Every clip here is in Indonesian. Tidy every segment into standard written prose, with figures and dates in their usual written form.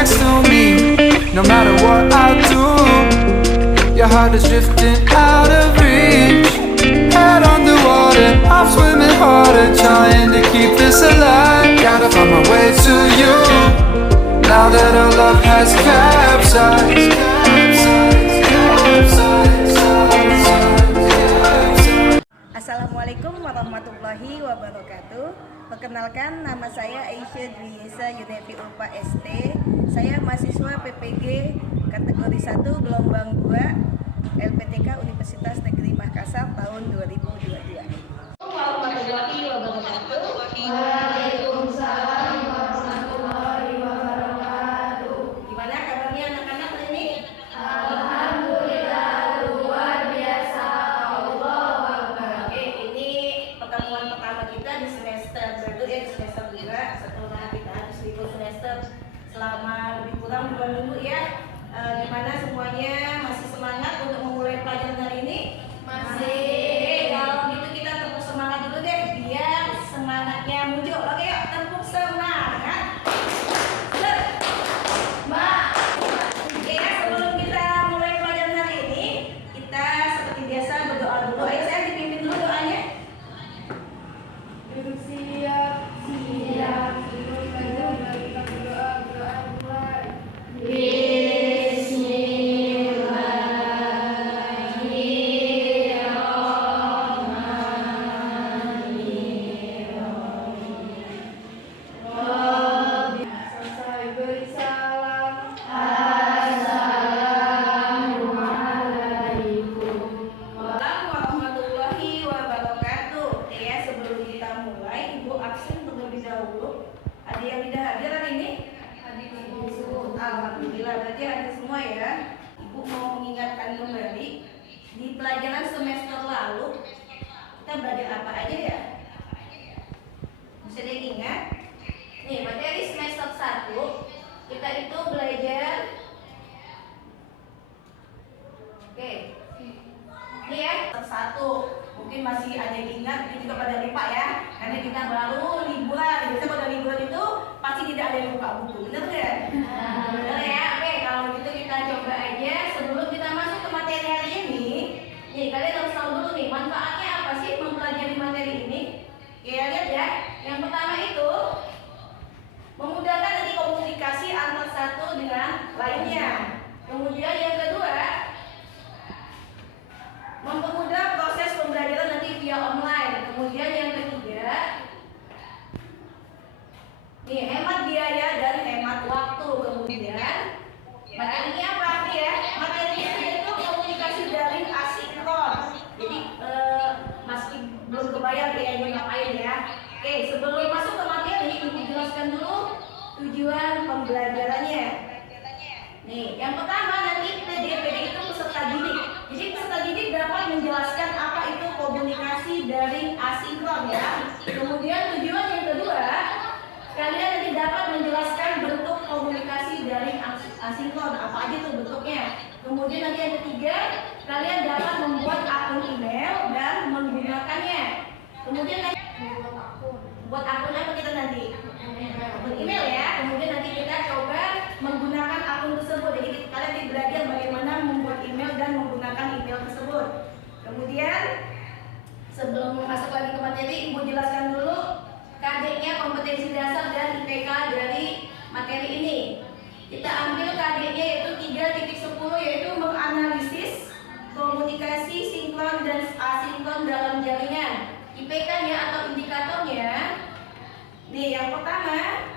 next to me. No matter what I do, your heart is drifting out of reach. Head underwater, I'm swimming harder, trying to keep this alive. Gotta find my way to you, now that our love has capsized. Assalamualaikum warahmatullahi wabarakatuh. Perkenalkan, nama saya Aisyah Dwi Yesa Yunevi Ulfa ST. Saya mahasiswa PPG kategori 1 gelombang 2 LPTK Universitas Negeri Makassar tahun 2022. Warahmatullahi wabarakatuh. Waalaikumsalam warahmatullahi wabarakatuh. Gimana kabarnya anak-anak hari ini? Alhamdulillah luar biasa. Pertemuan pertama kita di semester baru di semester 2 setelah kita habis libur semester selama lebih kurang 2 minggu ya. Gimana semuanya masih semangat untuk memulai pelajaran hari ini? Masih. Kalau gitu kita tepuk semangat dulu deh biar semangatnya muncul. Oke yuk, tepuk semangat. Mbak. Oke ya, sebelum kita mulai pelajaran hari ini, kita seperti biasa berdoa dulu. Ayo saya dipimpin dulu doanya. Siap. Ada yang tidak hadir hari ini? Alhamdulillah, berarti hadir semua ya. Ibu mau mengingatkan kembali di pelajaran semester lalu kita belajar apa aja ya? Bisa diingat? Nih, materi semester 1 kita itu belajar. Oke. Ini ya, semester 1 mungkin masih ada yang ingat, ini juga pada lupa ya, karena kita baru liburan. Biasanya pada liburan itu pasti tidak ada yang buka buku, bener nggak? Bener ya. Oke, kalau gitu kita coba aja sebelum kita masuk ke materi hari ini. Nih, kalian harus tahu dulu nih manfaatnya apa sih mempelajari materi ini. Ya lihat ya, yang pertama itu memudahkan nanti komunikasi antar satu dengan lainnya. Kemudian yang kedua, mempermudah proses pembelajaran nanti via online. Kemudian yang ketiga, nih, hemat biaya dan hemat waktu. Kemudian materinya apa arti ya? Materinya itu komunikasi daring asinkron. Jadi masih belum kebayang kayaknya ngapain ya. Oke, sebelum masuk ke materi, ibu jelaskan dulu tujuan pembelajarannya. Nih, yang pertama nanti PD itu peserta didik. Jadi peserta didik dapat menjelaskan apa itu komunikasi daring asinkron ya. Kemudian tujuan yang kedua, kalian nanti dapat menjelaskan bentuk komunikasi daring asinkron, apa aja tuh bentuknya. Kemudian nanti yang ketiga, kalian dapat membuat akun email dan menggunakannya. Kemudian buat akun apa kita nanti? Akun email ya. Kemudian nanti kita coba menggunakan akun tersebut. Jadi kalian nanti belajar bagaimana membuat email dan menggunakan email tersebut. Kemudian sebelum masuk lagi ke materi, ibu jelaskan dulu KD-nya, kompetensi dasar dan IPK dari materi ini. Kita ambil KD-nya yaitu 3.10, yaitu menganalisis komunikasi sinkron dan asinkron dalam jaringan. IPK-nya atau indikatornya, nih yang pertama,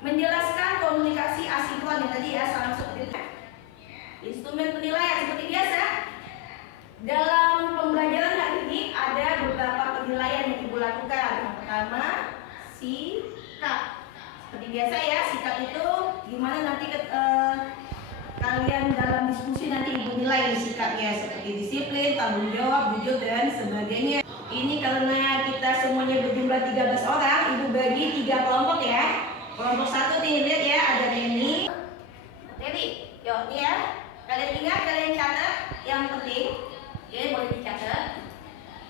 menjelaskan komunikasi asinkron yang tadi ya, sama seperti itu. Instrumen penilaian seperti biasa. Dalam pembelajaran hari ini ada beberapa penilaian yang ibu lakukan. Yang pertama, sikap. Seperti biasa ya, sikap itu gimana nanti kalian dalam diskusi nanti ibu nilai sikapnya, seperti disiplin, tanggung jawab, jujur dan sebagainya. Ini karena kita semuanya berjumlah 13 orang, ibu bagi 3 kelompok ya. Kelompok 1 nih, lihat ya, ada Neni, Teri. Yuk, nih ya. Kalian ingat, kalian catat yang penting. Ya, boleh dicatat.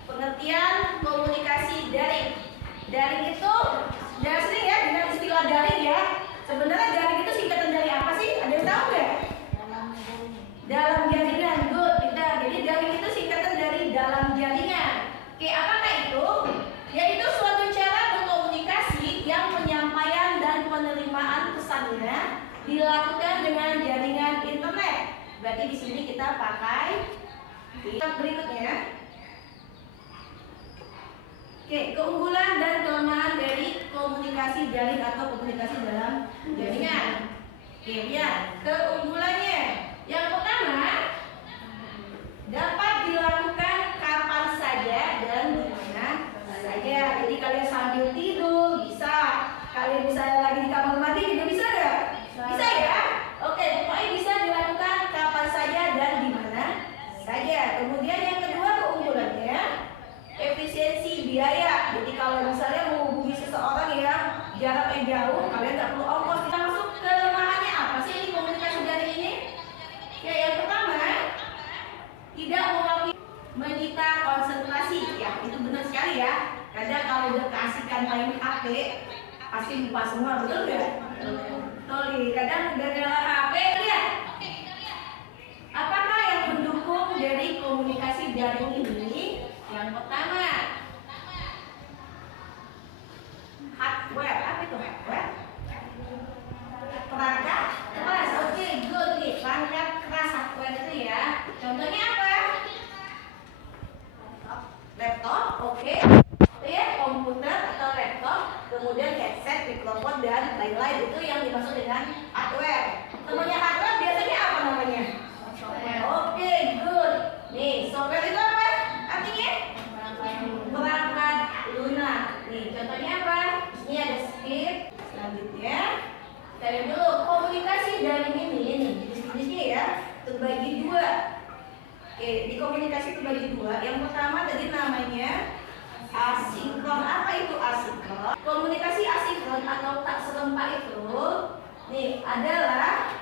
Pengertian komunikasi daring. Daring itu sudah sering ya dengan istilah daring ya. Sebenarnya daring itu singkatan dari dilakukan dengan jaringan internet. Berarti di sini kita pakai berikutnya. Oke, keunggulan dan kelemahan dari komunikasi daring atau komunikasi dalam jaringan. Oke, lihat keunggulannya. Yang pertama, dapat dilakukan kapan saja dan di mana saja. Jadi kalian sambil tidur bisa, kalian bisa lagi di kamar mandi juga bisa nggak? Bisa ya? Oke, pokoknya bisa dilakukan kapan saja dan di mana saja. Kemudian yang kedua keunggulannya, efisiensi biaya. Jadi kalau misalnya menghubungi seseorang yang jaraknya jauh, kalian nggak perlu ongkos. Kita masuk ke kelemahannya apa sih ini komunikasi daring ini? Ya, yang pertama, tidak mewakili menyita konsentrasi. Ya, itu benar sekali ya. Kadang kalau udah keasikan main HP, pasti lupa semua, betul nggak? Betul. Kadang gara-gara HP, lihat. Apakah yang mendukung dari komunikasi daring ini? Yang pertama, hardware. Apa itu hardware? Perangkat keras. Oke, good nih. Perangkat keras hardware itu ya. Contohnya apa? Laptop, oke. Ya, komputer atau laptop. Kemudian headset, mikrofon dan lain-lain, itu yang dimaksud dengan hardware. Temannya hardware biasanya apa namanya? Oke, good. Nih, software itu apa? Artinya perangkat lunak. Nih, contohnya apa? Ini ada script. Selanjutnya, kita lihat dulu komunikasi daring ini nih, jenis-jenisnya ya, terbagi dua. Oke, di komunikasi terbagi dua. Yang pertama tadi namanya asinkron. Apa itu asinkron? Komunikasi asinkron atau tak serempak itu nih adalah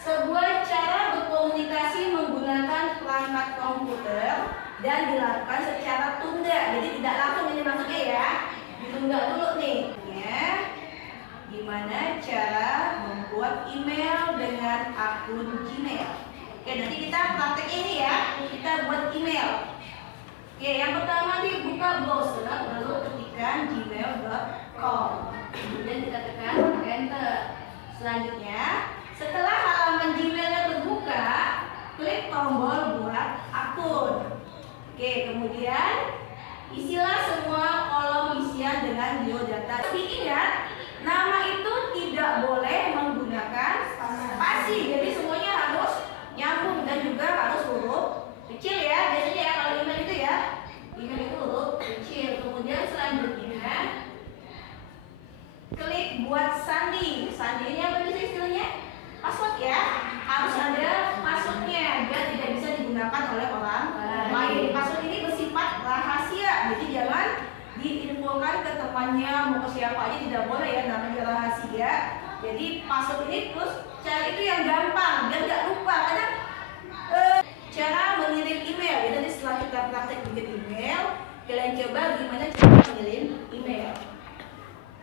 sebuah cara berkomunikasi menggunakan perangkat komputer dan dilakukan secara tunda. Jadi tidak langsung, ini maksudnya ya. Ditunda dulu nih. Ya. Gimana cara membuat email dengan akun Gmail? Oke, nanti kita praktek ini ya. Kita buat email. Oke, yang pertama dibuka browser, lalu ketikkan gmail.com. Kemudian kita tekan enter. Selanjutnya, setelah halaman Gmailnya terbuka, klik tombol buat akun. Oke, kemudian isilah semua kolom isian dengan biodata. Diingat, nama itu tidak boleh menggunakan spasi. Jadi semuanya harus nyambung dan juga harus huruf kecil ya. Biasanya ya kalau email itu ya, email itu huruf kecil. Kemudian selanjutnya klik buat sandi. Sandi ini apa sih istilahnya? Password ya. Harus ada passwordnya biar tidak bisa digunakan oleh orang lain. Password ini bersifat rahasia. Jadi jangan diinfokan ke temannya, mau ke siapa aja tidak boleh ya, namanya rahasia. Jadi password ini terus cara itu yang gampang biar nggak lupa. Kadang cara mengirim email. Jadi setelah kita praktek bikin email, kalian coba gimana cara mengirim email.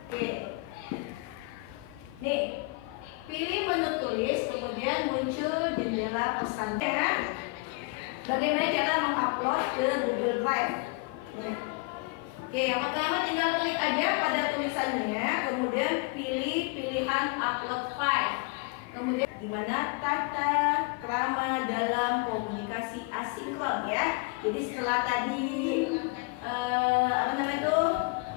Oke. Nih, pilih menu tulis, kemudian muncul jendela pesannya. Bagaimana cara mengupload ke Google Drive? Oke, yang pertama tinggal klik aja pada tulisannya, kemudian pilih pilihan upload file. Kemudian gimana tata krama dalam komunikasi asinkron ya. Jadi setelah tadi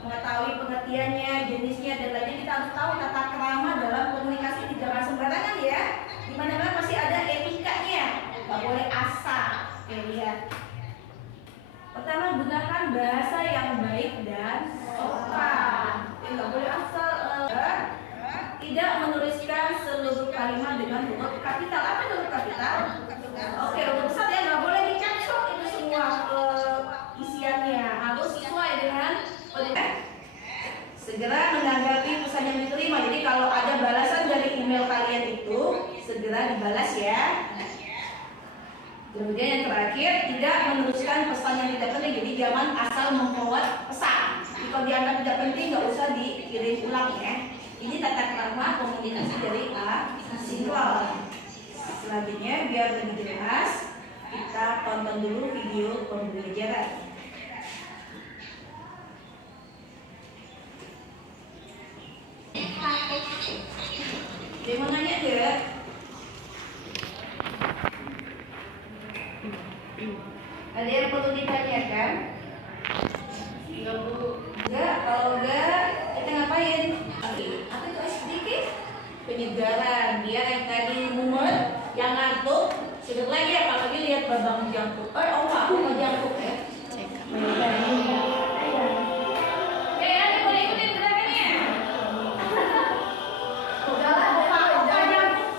mengetahui pengertiannya, jenisnya dan lainnya, kita harus tahu tata krama dalam komunikasi. Jangan sembarangan ya. Di mana-mana pasti ada etikanya. Nggak boleh asal. Oke, lihat. Pertama, gunakan bahasa yang baik dan sopan. Nggak boleh asal. Tidak menuliskan seluruh kalimat dengan huruf kapital. Apa itu huruf kapital? Oke, huruf besar ya, nggak boleh dicapsok itu semua isiannya. Harus sesuai dengan segera menanggapi pesan yang diterima. Jadi kalau ada balasan dari email kalian itu segera dibalas ya. Kemudian yang terakhir, tidak meneruskan pesan yang tidak penting. Jadi jangan asal memforward pesan. Jadi kalau dianggap tidak penting, nggak usah dikirim ulang ya. Ini tata krama komunikasi dari asinkron. Selanjutnya, biar lebih jelas, kita tonton dulu video pembelajaran. Dia mau nanya dia. Ada yang perlu ditanyakan? Enggak, kalau enggak kita ngapain? Apa itu SDK? Penyegaran. Dia yang tadi mumet, yang ngantuk, sedang lagi apalagi lihat babang jangkuk. Oma jangkuk ya. Ada boleh ikutin gerakannya. Udahlah, opa jangkuk.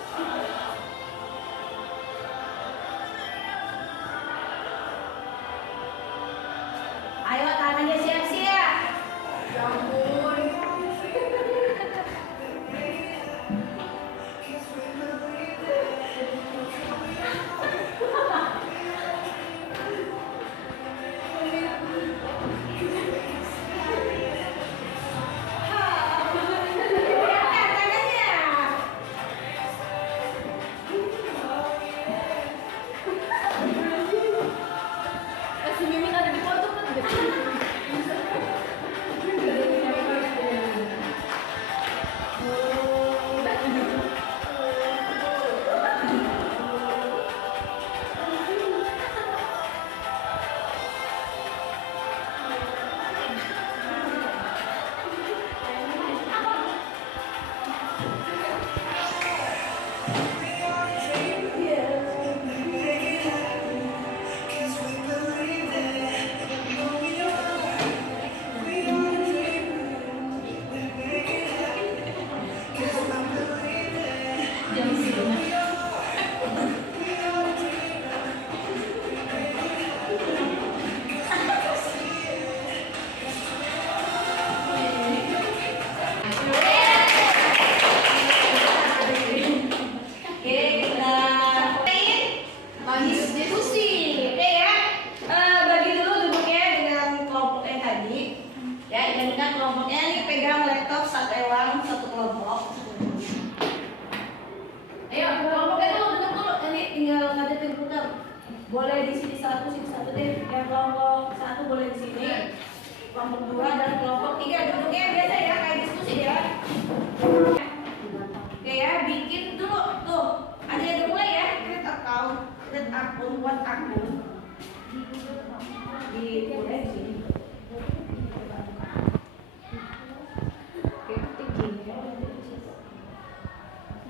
Ayo tangannya siap-siap. Ya ampun. Si Mimin ada di foto kan? Boleh di sini satu deh. Yang kelompok satu boleh di sini. Kelompok 2 dan kelompok 3 duduknya biasa ya, kayak diskusi ya. Oke ya, bikin dulu tuh. Ada yang mulai ya, create akun, buat akun. Boleh di sini.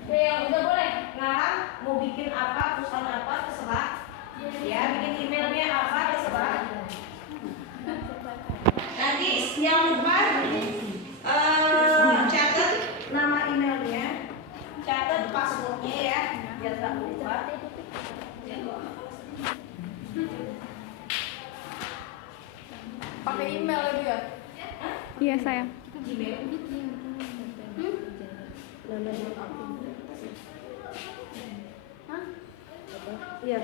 Oke, yang udah boleh ngarang mau bikin apa, perusahaan apa, terserah. Ya, bikin emailnya apa, terserah. Nanti yang depan catat nama emailnya, catat passwordnya ya, biar tak lupa. Pakai email ya Bu ya? Iya sayang. Email. Iya,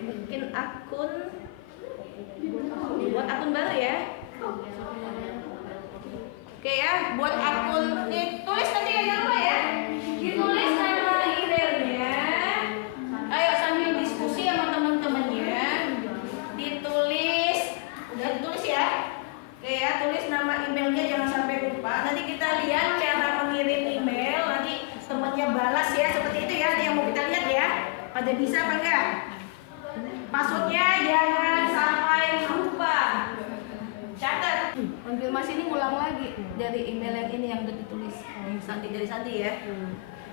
bikin akun, buat akun baru ya. Oke ya, buat akun, ditulis nanti ya, jangan lupa ya. Ditulis nama emailnya. Ayo sambil diskusi sama teman-temannya. Ditulis, udah ditulis ya. Oke ya, tulis nama emailnya, jangan sampai lupa. Nanti kita lihat cara mengirim email, nanti temannya balas ya, seperti itu ya. Yang mau kita lihat ya. Pada bisa apa enggak? Passwordnya jangan sampai lupa. Catat. Konfirmasi ini ngulang lagi dari email yang ini yang udah ditulis. Dari Santi ya.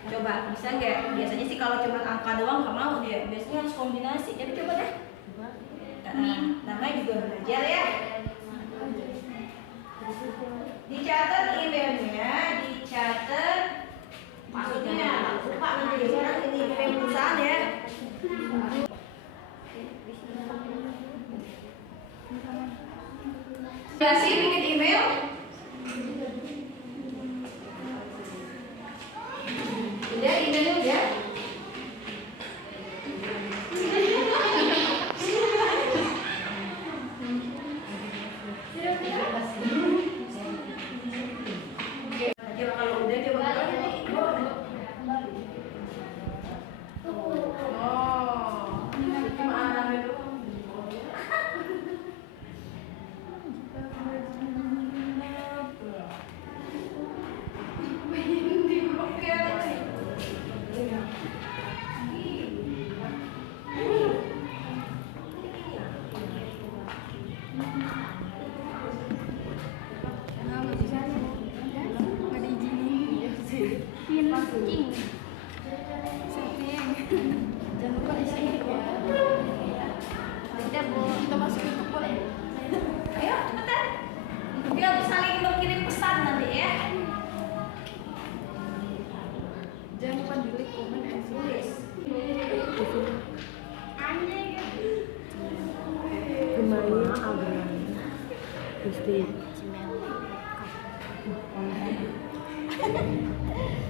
Coba bisa nggak? Biasanya sih kalau cuma angka doang nggak mau dia. Biasanya harus kombinasi. Jadi coba deh. Namanya juga belajar ya. Dicatat emailnya, dicatat passwordnya. Lupa nanti ini email perusahaan ya. Kasih bikin email. Udah, emailnya udah. Kalau udah coba Tulis.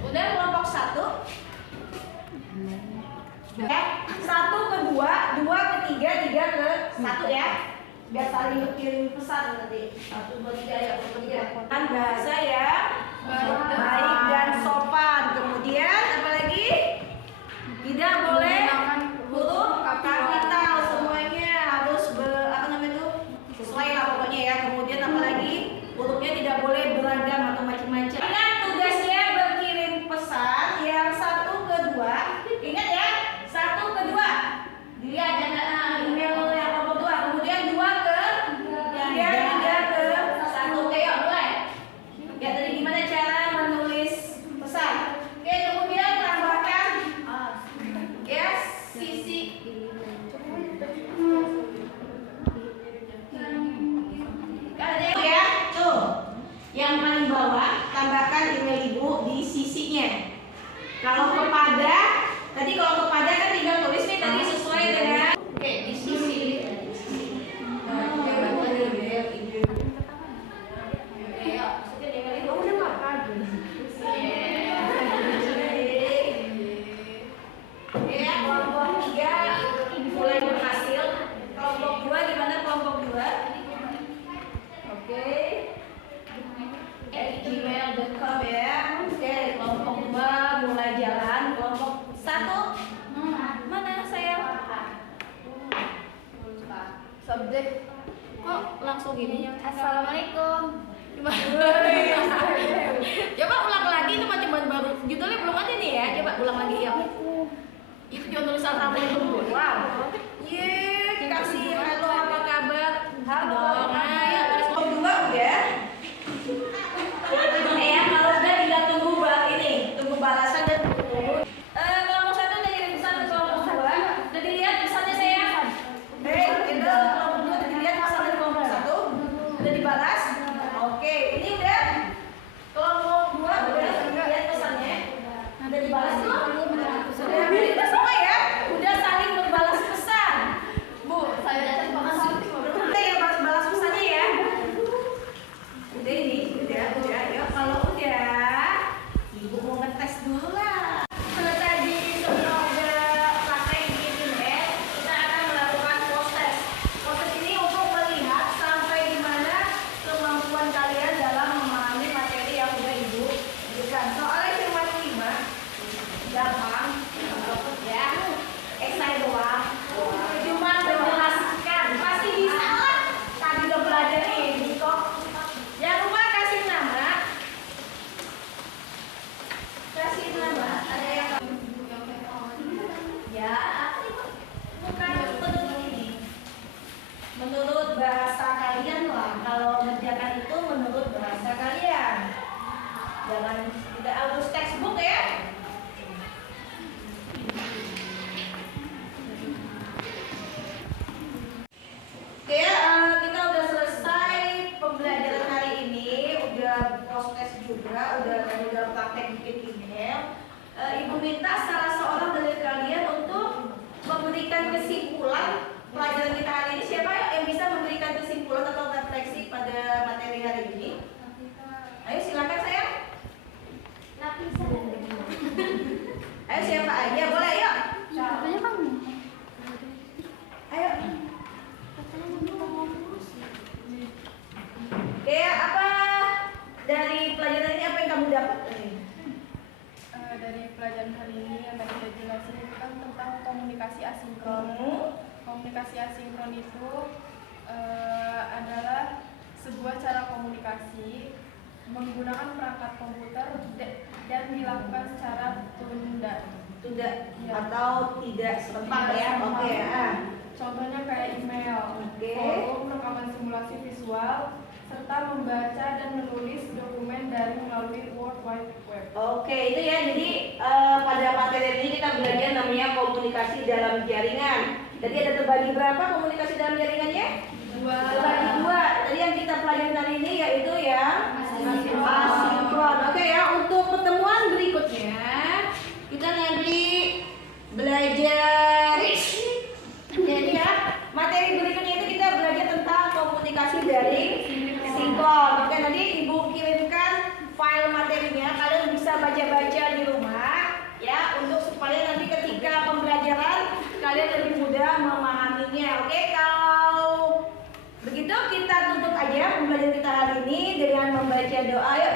Udah kelompok 1. Satu ke 2, 2 ke 3, 3 ke 1 ya. Biar saling berkirim pesan nanti. 1, 2, 3 ya, 1, 2, 3. Kan bahasa ya baik dan sopan. Kemudian apa lagi? Tidak boleh huruf kapital, semuanya harus sesuai lah pokoknya ya. Kemudian apa lagi? Hurufnya tidak boleh beragam atau macam-macam. Ingat tugasnya berkirim pesan yang 1 ke 2. Ingat ya, 1 ke 2. Dilihat jangan email yang nomor 2. Kemudian 2 ke 3, 3 ke 1. Oke, yuk mulai. Ya tadi gimana cara menulis pesan? Oke, kemudian tambahkan ya sisi. Ada ya, tuh. Yang paling bawah tambahkan email ibu di sisinya. Kalau kepada, tadi kalau kepada kan tinggal tulis nih tadi sesuai dengan oke di sisi. Ya, kelompok 3 mulai berhasil. Kelompok 2 gimana kelompok 2? Oke. gmail.com ya. Oke, kelompok 2 mulai jalan. Kelompok 1 mana sayang? Subjek Kok langsung gini? Assalamualaikum. Coba ulang lagi, itu macam baru judulnya belum ada nih ya. Coba ulang lagi ya. Itu cuma tulisan assalamualaikum. Wow. Yeay, kasih halo apa kabar? Halo. Nah, tulis kelompok 2 udah. Ya, kalau udah tinggal tunggu tunggu balasan dan tunggu. Kelompok 1 udah kirim pesan ke kelompok 2. Udah dilihat pesannya saya. Itu kelompok 2 udah dilihat pesannya kelompok 1. Udah dibalas. Oke, ini udah kelompok 2 udah lihat pesannya. Udah dibalas belum? Sudah kita semua ya. Udah saling berbalas pesan. Bu, saya pesan. Udah ya balas pesannya ya. Udah ini, udah. Yuk kalau udah, ibu mau ngetes dulu lah. Tadi sebelum ada praktek bikin email, kita akan melakukan proses. Proses ini untuk melihat sampai di mana kemampuan kalian dalam memahami materi yang sudah ibu berikan. Soalnya cuma 5, gampang, ya. Esai doang. Cuma menjelaskan, pasti bisa lah. Tadi udah belajar ini kok. Jangan lupa kasih nama. Kasih nama. Ada yang ya, bukan menurut ini. Menurut bahasa kalian lah. Kalau mengerjakan itu menurut bahasa kalian. Jangan tidak harus textbook ya. Oke, kita udah selesai pembelajaran hari ini, udah proses juga, udah praktek bikin email. Ibu minta salah seorang dari kalian untuk memberikan kesimpulan pelajaran kita hari ini. Siapa yang bisa memberikan kesimpulan atau refleksi pada materi hari ini? Ayo silakan sayang. Ayo siapa aja boleh, ayo. Katanya kamu. Ayo. Oke, apa dari pelajaran ini apa yang kamu dapat? Dari pelajaran hari ini yang tadi saya jelasin itu kan tentang komunikasi asinkron. Komunikasi asinkron itu adalah sebuah cara komunikasi menggunakan perangkat komputer dan dilakukan secara tunda Ya. Atau tidak serentak ya? Oke ya. Contohnya kayak email, forum, rekaman simulasi visual, serta membaca dan menulis dokumen daring melalui World Wide Web. Oke, itu ya. Jadi pada materi ini kita belajar namanya komunikasi dalam jaringan. Jadi ada terbagi berapa komunikasi dalam jaringannya? 2. Terbagi 2. Tadi yang kita pelajari hari ini yaitu yang asinkron. Oke ya. Untuk pertemuan berikutnya kita nanti baca doa yuk.